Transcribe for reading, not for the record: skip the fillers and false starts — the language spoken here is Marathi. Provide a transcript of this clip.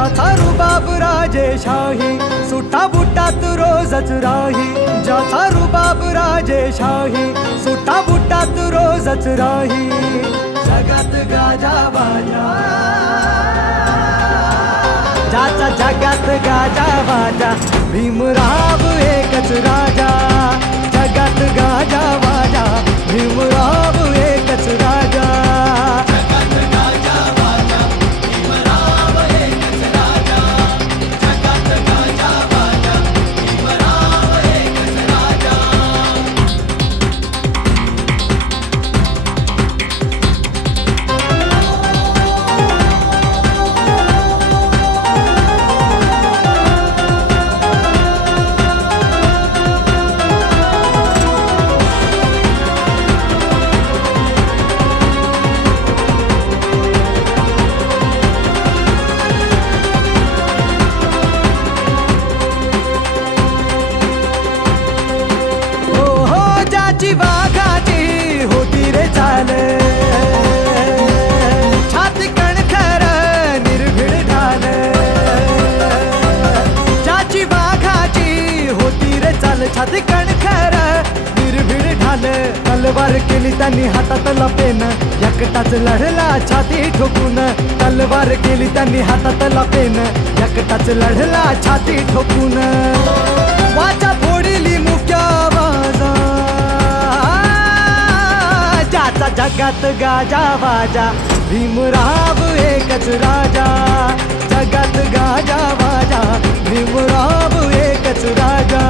ज्याचा रुबाब राजेशाही, सुटा बुटात रोजच राही. ज्याचा रुबाब राजेशाही, सुटा बुटात रोजच राही. जगात गाजा बाजा, ज्याचा जगात गाजा बाजा, भीमराव एकच राजा. जगात गाजा बाजा, भीमराव एकच राजा. वाघाची होती रे चाल, छाती कणखर निर्भीड ढाल. ज्याची वाघाची होती रे चाल, छाती कणखर निर्भीड ढाल. तलवार केली त्यांनी हातातला पेन, एकटाच लढला छाती ठोकून. तलवार केली त्यांनी हातातला पेन, एकटाच लढला छाती ठोकून. वाचा फोडली मुक्या आवाजा, ज्याचा जगात गाजा बाजा, भीमराव एकच राजा. जगात गाजा बाजा, भीमराव एकच राजा.